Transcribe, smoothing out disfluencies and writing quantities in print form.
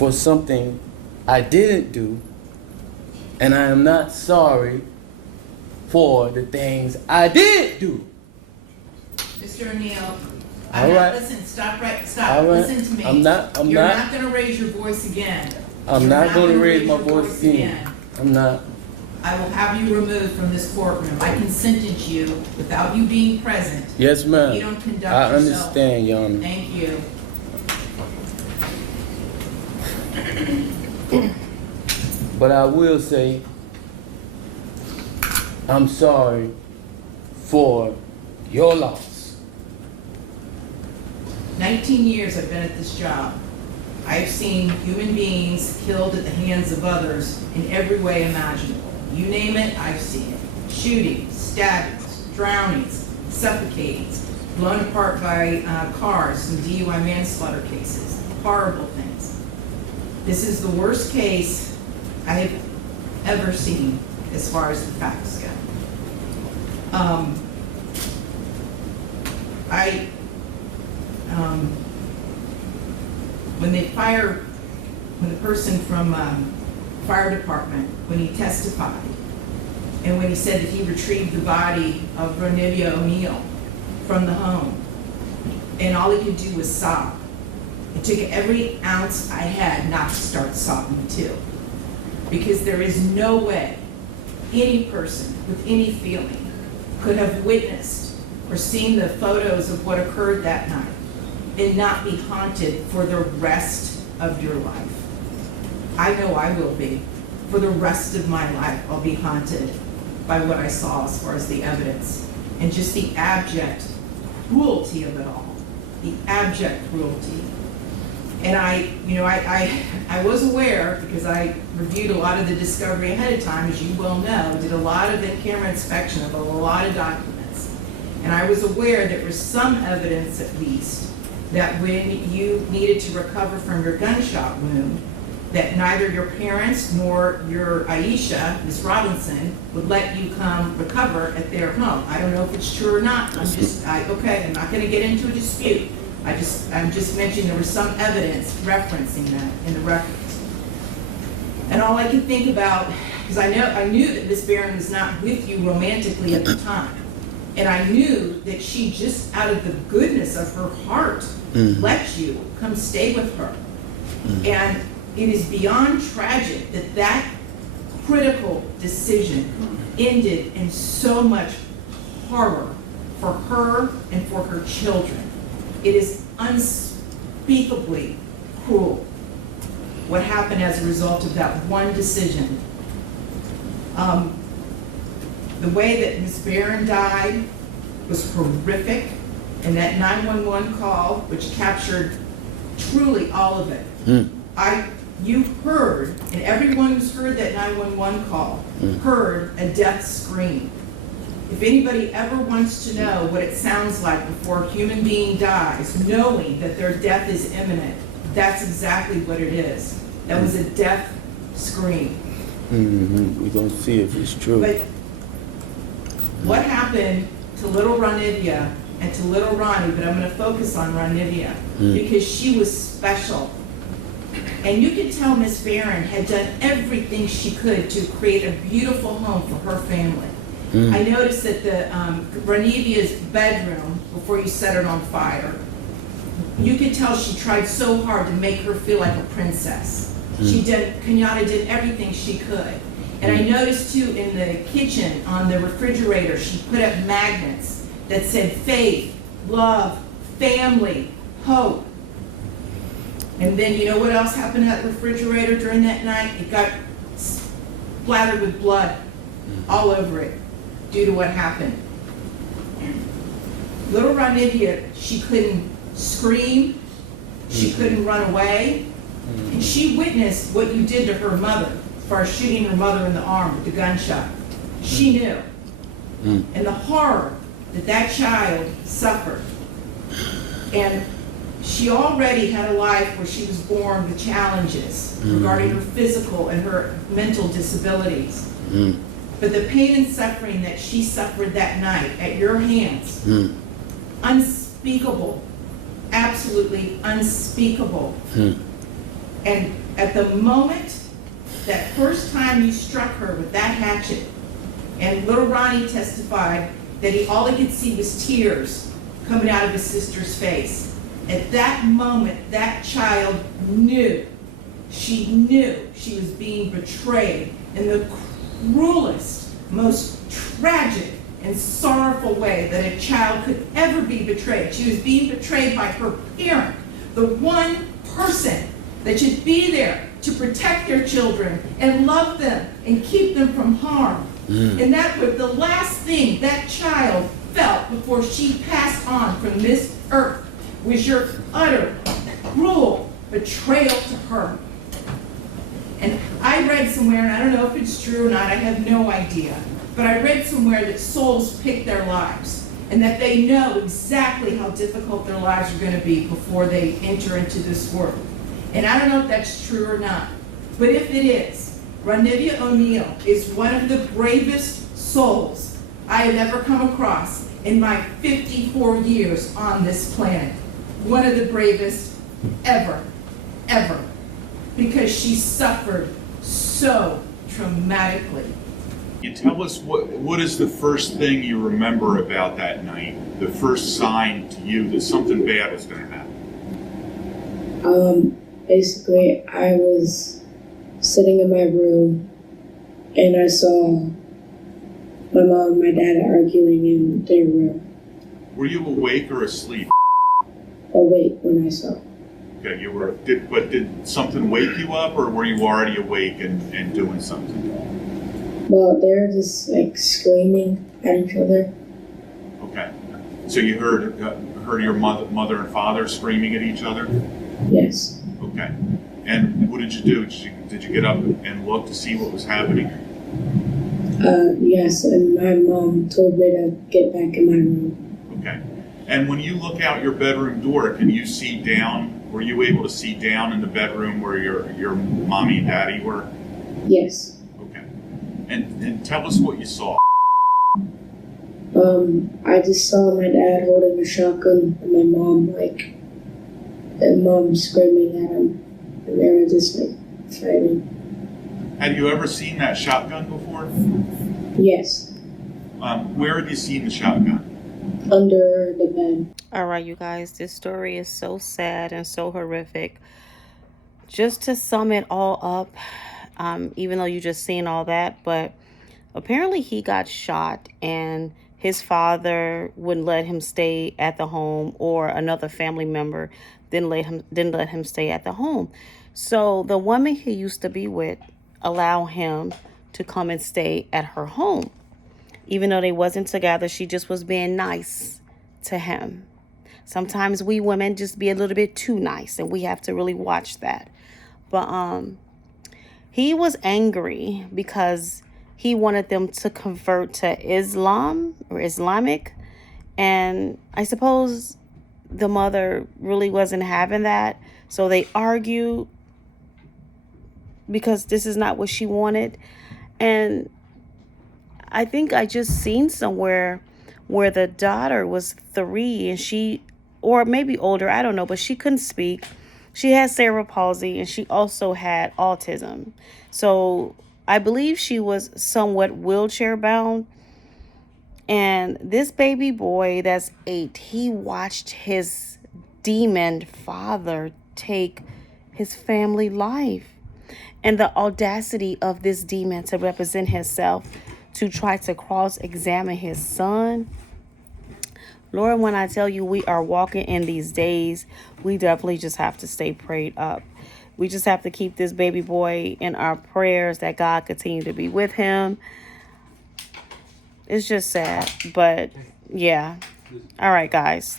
for something I didn't do, and I am not sorry for the things I did do. Mr. O'Neill, All right. listen, stop, All right. listen to me. I'm not You're not gonna raise your voice again. I'm You're not going to raise my your voice again. I'm not. I will have you removed from this courtroom. I can sentence you without you being present. Yes, ma'am. You don't conduct I yourself. understand, Your Honor. Thank you. But I will say, I'm sorry for your loss. 19 years I've been at this job. I've seen human beings killed at the hands of others in every way imaginable. You name it, I've seen it. Shootings, stabbings, drownings, suffocatings, blown apart by cars, some DUI manslaughter cases, horrible things. This is the worst case I have ever seen as far as the facts go. When the person from fire department, when he testified, and when he said that he retrieved the body of Ronivia O'Neill from the home, and all he could do was sob. It took every ounce I had not to start sobbing too. Because there is no way any person with any feeling could have witnessed or seen the photos of what occurred that night and not be haunted for the rest of your life. I know I will be. For the rest of my life, I'll be haunted by what I saw as far as the evidence and just the abject cruelty of it all. The abject cruelty. And I was aware, because I reviewed a lot of the discovery ahead of time, as you well know, did a lot of in-camera inspection of a lot of documents. And I was aware there was some evidence, at least, that when you needed to recover from your gunshot wound, that neither your parents nor your Aisha, Ms. Robinson, would let you come recover at their home. I don't know if it's true or not. I'm not going to get into a dispute. I'm just mentioning there was some evidence referencing that in the records. And all I can think about, because I knew that Miss Barron was not with you romantically at the time. And I knew that she just out of the goodness of her heart let you come stay with her. And it is beyond tragic that that critical decision ended in so much horror for her and for her children. It is unspeakably cruel what happened as a result of that one decision. The way that Ms. Barron died was horrific, and that 911 call, which captured truly all of it. You heard, and everyone who's heard that 911 call heard a death scream. If anybody ever wants to know what it sounds like before a human being dies, knowing that their death is imminent, that's exactly what it is. That was a death scream. We're going to see if it's true. But what happened to little Ronivia and to little Ronnie, but I'm going to focus on Ronivia, because she was special. And you could tell Miss Barron had done everything she could to create a beautiful home for her family. I noticed that the Ronivia's bedroom, before you set it on fire, you could tell she tried so hard to make her feel like a princess. Kenyatta did everything she could. And I noticed too in the kitchen, on the refrigerator, she put up magnets that said faith, love, family, hope. And then you know what else happened at the refrigerator during that night? It got splattered with blood all over it due to what happened. Little Ronivia, she couldn't scream, she couldn't run away, and she witnessed what you did to her mother as far as shooting her mother in the arm with the gunshot. She knew. And the horror that that child suffered. And she already had a life where she was born with challenges regarding her physical and her mental disabilities. But the pain and suffering that she suffered that night at your hands, unspeakable, absolutely unspeakable. And at the moment, that first time you struck her with that hatchet, and little Ronnie testified that all he could see was tears coming out of his sister's face. At that moment, that child knew she was being betrayed in the cruelest, most tragic and sorrowful way that a child could ever be betrayed. She was being betrayed by her parent, the one person that should be there to protect their children and love them and keep them from harm. And that was the last thing that child felt before she passed on from this earth, was your utter, cruel betrayal to her. And I read somewhere, and I don't know if it's true or not, I have no idea, but I read somewhere that souls pick their lives, and that they know exactly how difficult their lives are going to be before they enter into this world. And I don't know if that's true or not, but if it is, Ronivia O'Neal is one of the bravest souls I have ever come across in my 54 years on this planet. One of the bravest ever, ever, because she suffered so traumatically. You tell us what is the first thing you remember about that night? The first sign to you that something bad was going to happen? Basically, I was sitting in my room and I saw my mom and my dad arguing in their room. Were you awake or asleep? Awake when I saw. Okay, you were. Did something wake you up, or were you already awake and doing something? Well, they were just like screaming at each other. Okay, so you heard your mother and father screaming at each other? Yes. Okay, and what did you do? Did you get up and look to see what was happening? Yes, and my mom told me to get back in my room. Okay, and when you look out your bedroom door, can you see down? Were you able to see down in the bedroom where your mommy and daddy were? Yes. Okay, and tell us what you saw. I just saw my dad holding a shotgun and my mom screaming at him, and they were just fighting. Had you ever seen that shotgun before? Yes. Where had you seen the shotgun? Under the bed. All right, you guys, this story is so sad and so horrific. Just to sum it all up, even though you just seen all that, but apparently he got shot and his father wouldn't let him stay at the home, or another family member didn't let him stay at the home. So the woman he used to be with allowed him to come and stay at her home. Even though they wasn't together, she just was being nice to him. Sometimes we women just be a little bit too nice, and we have to really watch that. But he was angry because he wanted them to convert to Islam or Islamic. And I suppose the mother really wasn't having that. So they argued because this is not what she wanted. And I think I just seen somewhere where the daughter was 3 and she, or maybe older, I don't know, but she couldn't speak. She had cerebral palsy and she also had autism. So I believe she was somewhat wheelchair bound. And this baby boy that's 8, he watched his demon father take his family life. And the audacity of this demon to represent himself, to try to cross-examine his son. Lord, when I tell you we are walking in these days, we definitely just have to stay prayed up. We just have to keep this baby boy in our prayers, that God continue to be with him. It's just sad, but yeah. All right, guys.